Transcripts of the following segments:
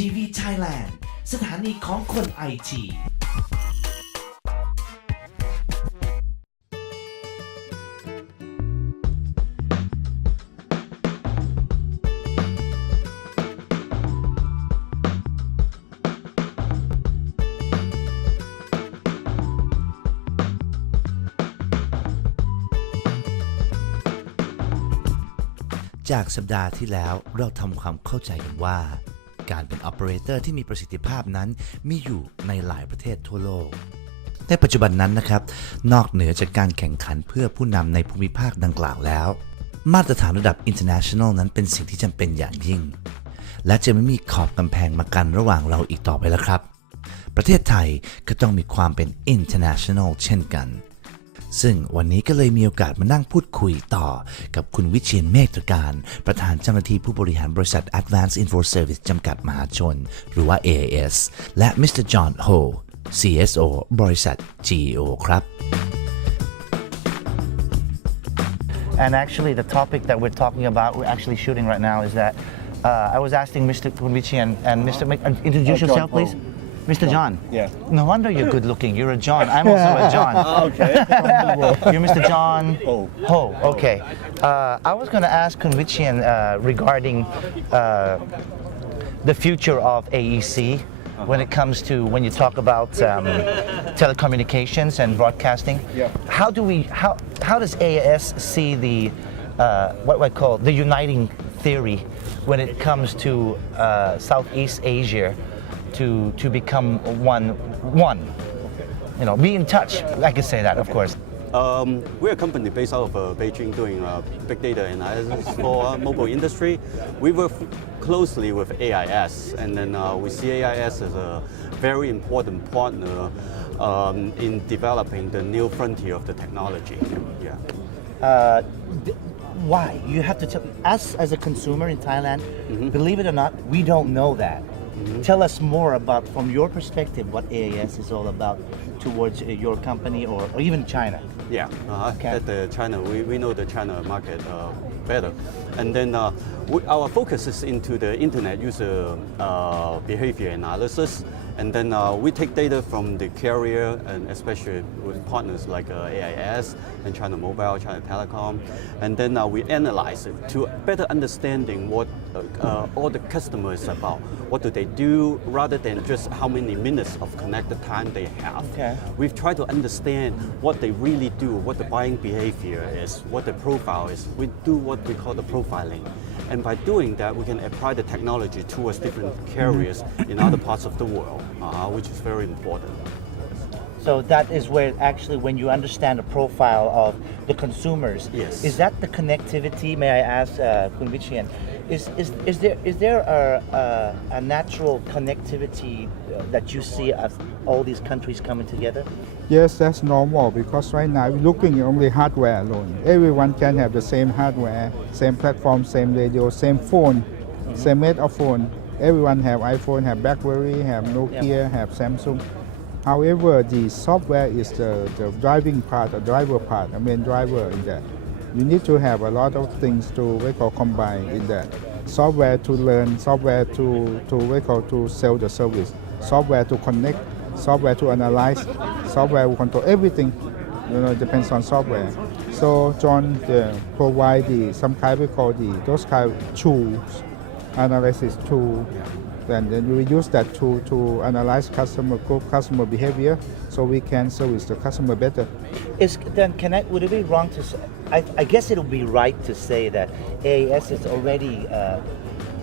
ทีวีไทยแลนด์สถานีของคนไอทีจากสัปดาห์ที่แล้วเราทำความเข้าใจกันว่าการเป็น Operator ที่มีประสิทธิภาพนั้นมีอยู่ในหลายประเทศทั่วโลกในปัจจุบันนั้นนะครับนอกเหนือจากการแข่งขันเพื่อผู้นำในภูมิภาคดังกล่าวแล้วมาตรฐานระดับ International นั้นเป็นสิ่งที่จำเป็นอย่างยิ่งและจะไม่มีขอบกำแพงมากันระหว่างเราอีกต่อไปแล้วครับประเทศไทยก็ต้องมีความเป็น International เช่นกันซึ่งวันนี้ก็เลยมีโอกาสมานั่งพูดคุยต่อกับคุณวิเชียรเมฆตระการประธานเจ้าหน้าที่ผู้บริหารบริษัท Advanced Info Service จำกัดมหาชนหรือว่า AIS และมิสเตอร์จอห์นโฮ CSO บริษัท GEO ครับ And actually, the topic that we're talking about, we're actually shooting right now, is that I was asking Mr. Kunvichian and Mr. Introduce yourself, please. Mr. John. Yeah. No wonder you're good looking. You're a John. I'm also a John. Okay. You're Mr. John Ho. Ho. Okay. I was going to ask Kunvichian regarding the future of AEC when it comes to when you talk about telecommunications and broadcasting. Yeah. How does AIS see the what I call the uniting theory when it comes to Southeast Asia to become one? You know, be in touch. I can say that, of course. We're a company based out of Beijing doing big data analysis for mobile industry. We work closely with AIS, and then we see AIS as a very important partner in developing the new frontier of the technology. Yeah. Why? You have to tell us as a consumer in Thailand. Believe it or not, we don't know that. Tell us more about, from your perspective, what AIS is all about towards your company or even China. Yeah, Okay. at the China, we know the China market better. And then our focus is into the internet user behavior analysis. And then we take data from the carrier and especially with partners like AIS and China Mobile, China Telecom. And then we analyze it to better understanding what all the customers about. What do they do rather than just how many minutes of connected time they have. Okay. We've tried to understand what they really do, what the buying behavior is, what the profile is. We do what we call the profiling. And by doing that, we can apply the technology towards different carriers in other parts of the world, which is very important. So that is where actually when you understand the profile of the consumers, Yes. is that the connectivity, may I ask Kunvichian, is there a natural connectivity that you see of all these countries coming together? Yes, that's normal because right now we're looking at only hardware alone. Everyone can have the same hardware, same platform, same radio, same phone, same made of phone. Everyone have iPhone, have BlackBerry, have Nokia, have Samsung. However, the software is the driving part, the driver part, the main driver in that. You need to have a lot of things to combine in that. Software to learn, software to sell the service, software to connect, software to analyze, software to control everything. You know, it depends on software. So John provide some kind those kind of tools, analysis tool. Then we use that tool to analyze customer behavior, so we can service the customer better. Would it be wrong to say? I guess it would be right to say that AIS is already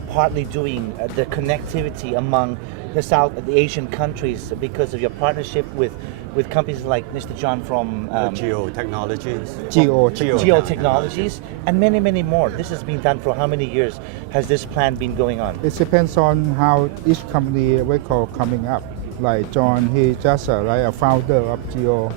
partly doing the connectivity among the Asian countries because of your partnership with companies like Mr. John from Geo Technologies. Geo Technologies and many more. This has been done for how many years has this plan been going on? It depends on how each company coming up. Like John, he just like a founder of Geo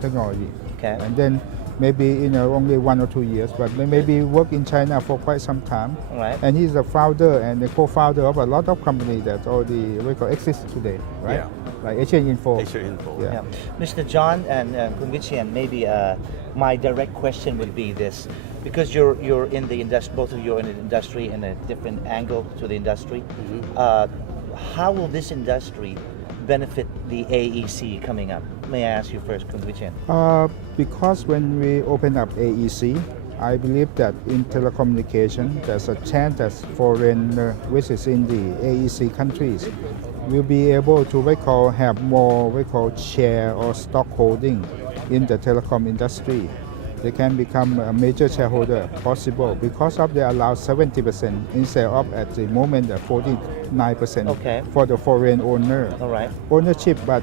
Technology. Okay. And then maybe only 1 or 2 years, but maybe work in China for quite some time. All right. And he's the founder and the co-founder of a lot of companies that already exist today, right? Yeah. Like Asian Info. Asia Info. Yeah. Yeah. Mr. John and Kunvichian, maybe my direct question would be this. Because you're in the industry, both of you are in the industry in a different angle to the industry. how will this industry benefit the AEC coming up? May I ask you first, Kun Vichen? Because when we open up AEC, I believe that in telecommunication, there's a chance that foreigner which is in the AEC countries will be able to have more share or stock holding in the telecom industry. They can become a major shareholder possible because of they allow 70% instead of at the moment at 49% Okay. for the foreign owner. All right. Ownership, but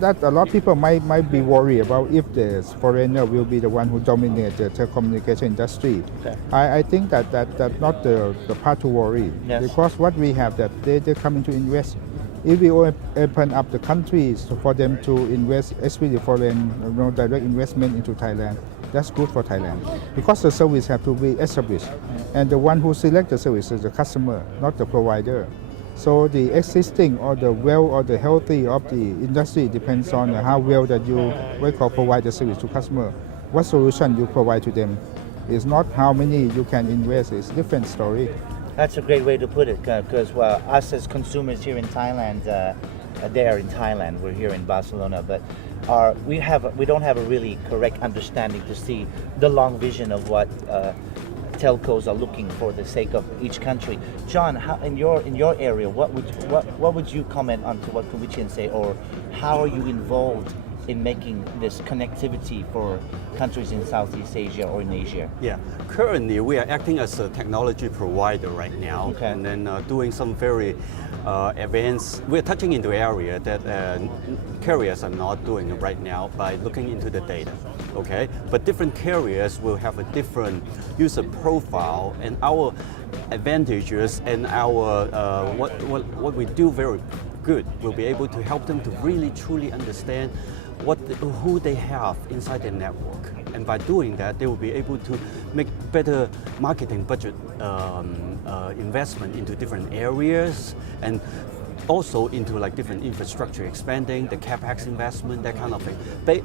that a lot of people might be worried about if the foreigner will be the one who dominate the telecommunication industry. Okay. I think that's not the part to worry. Yes. Because what we have that they're coming to invest. If we open up the countries for them to invest, especially foreign direct investment into Thailand, that's good for Thailand because the service have to be established, and the one who select the service is the customer, not the provider. So the existing or the well or the healthy of the industry depends on how well that you provide the service to customer. What solution you provide to them is not how many you can invest. It's different story. That's a great way to put it because us as consumers here in Thailand, they are in Thailand, we're here in Barcelona, but we don't have a really correct understanding to see the long vision of what telcos are looking for the sake of each country. John, how, in your area, what would you comment on to what Kuvichian say, or how are you involved in making this connectivity for countries in Southeast Asia or in Asia? Yeah, currently we are acting as a technology provider right now, Okay. and then doing some very advanced. We're touching into area that carriers are not doing right now by looking into the data. Okay, but different carriers will have a different user profile, and our advantages and our what we do very good will be able to help them to really truly understand who they have inside their network, and by doing that they will be able to make better marketing budget investment into different areas, and also into like different infrastructure expanding, the capex investment, that kind of thing.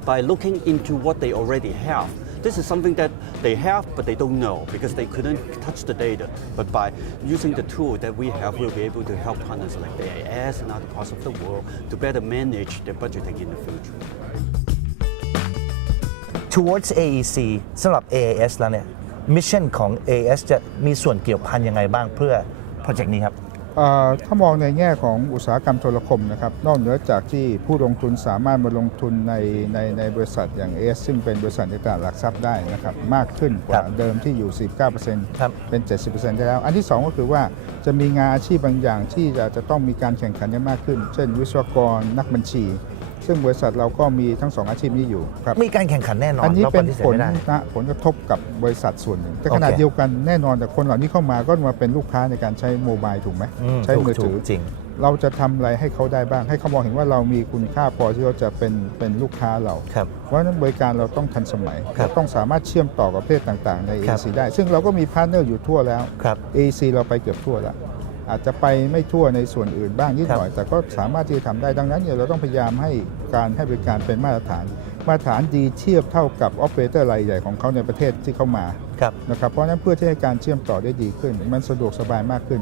By looking into what they already have, this is something that they have but they don't know because they couldn't touch the data. But by using the tool that we have, we'll be able to help partners like the AIS and other parts of the world to better manage their budgeting in the future. Towards AEC สำหรับ AIS แล้วเนี่ยมิชชั่นของ AIS จะมีส่วนเกี่ยวพันยังไงบ้างเพื่อโปรเจกต์นี้ครับ ถ้ามองในแง่ของอุตสาหกรรมโทรคมนะครับนอกเหนือจากที่ผู้ลงทุนสามารถมาลงทุนในบริษัทอย่าง AS ซึ่งเป็นบริษัทในตลาดหลักทรัพย์ได้นะครับมากขึ้นกว่าเดิมที่อยู่ 49% เป็น 70% ได้แล้ว อันที่ 2 ก็คือว่าจะมีงานอาชีพบางอย่างที่จะต้องมีการแข่งขันกันมากขึ้น เช่นวิศวกรนักบัญชี ซึ่งบริษัทเราก็มีทั้ง 2 อาชีพนี้อยู่ครับมีการแข่งขันแน่นอน อันนี้เป็นผลกระทบกับบริษัทส่วนหนึ่งแต่ขณะเดียวกันแน่นอนแต่คนเหล่านี้เข้ามาก็มาเป็นลูกค้าในการใช้โมบายถูกไหมใช้มือถือจริงเราจะทำอะไรให้เขาได้บ้างให้เขามองเห็นว่าเรามีคุณค่าพอที่เขาจะเป็นลูกค้าเราเพราะฉะนั้นบริการเราต้องทันสมัยเราต้องสามารถเชื่อมต่อกับประเทศต่างๆใน AEC ได้ซึ่งเราก็มีพาร์ทเนอร์อยู่ทั่วแล้ว AEC เราไปเกือบทั่วแล้วอาจจะไปไม่ทั่วในส่วนอื่นบ้างนิดหน่อยแต่ก็สามารถที่จะทำได้ดังนั้นเราต้องพยายามให้การให้บริการเป็นมาตรฐานดีเทียบเท่ากับออปเปอเรเตอร์รายใหญ่ของเขาในประเทศที่เข้ามานะครับเพราะฉะนั้นเพื่อที่ให้การเชื่อมต่อได้ดีขึ้นมันสะดวกสบายมากขึ้น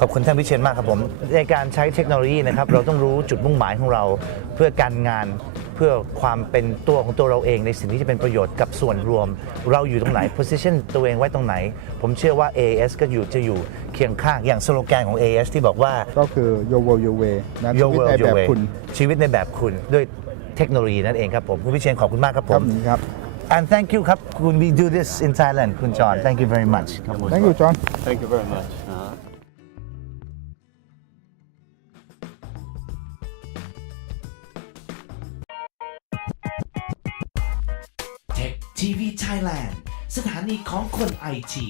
ขอบคุณท่านวิเชียรมากครับผมในการใช้เทคโนโลยีนะครับเราต้องรู้จุดมุ่งหมายของเราเพื่อการงานเพื่อความเป็นตัวของตัวเราเองในสิ่งที่จะเป็นประโยชน์กับส่วนรวมเราอยู่ตรงไหน position ตัวเองไว้ตรงไหนผมเชื่อว่า AIS ก็จะอยู่เคียงข้างอย่างสโลแกนของ AIS ที่บอกว่าก็คือ Your World Your Way นะชีวิตในแบบคุณชีวิตในแบบคุณด้วยเทคโนโลยีนั่นเองครับผมคุณวิเชียรขอบคุณมากครับผมครับ and thank you ครับคุณ we do this in Thailand คุณจอห์น thank you very much thank you John thank you very much Tech TV Thailand สถานีของคนไอที